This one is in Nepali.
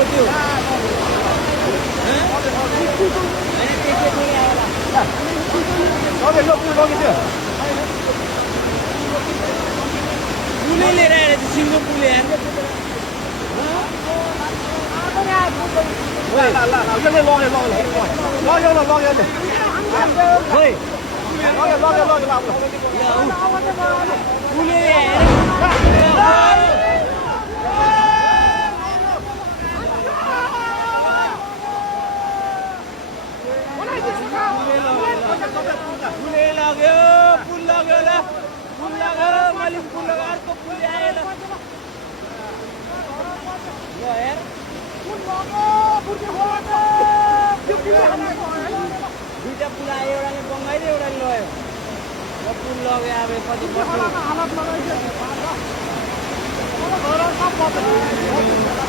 त्यो पुलै लिएर आएर सिङ्गो पुल यार दुईटा पुल आयो एउटाले बङ्गाइदियो एउटाले लग्यो पुल लग्यो अब पछि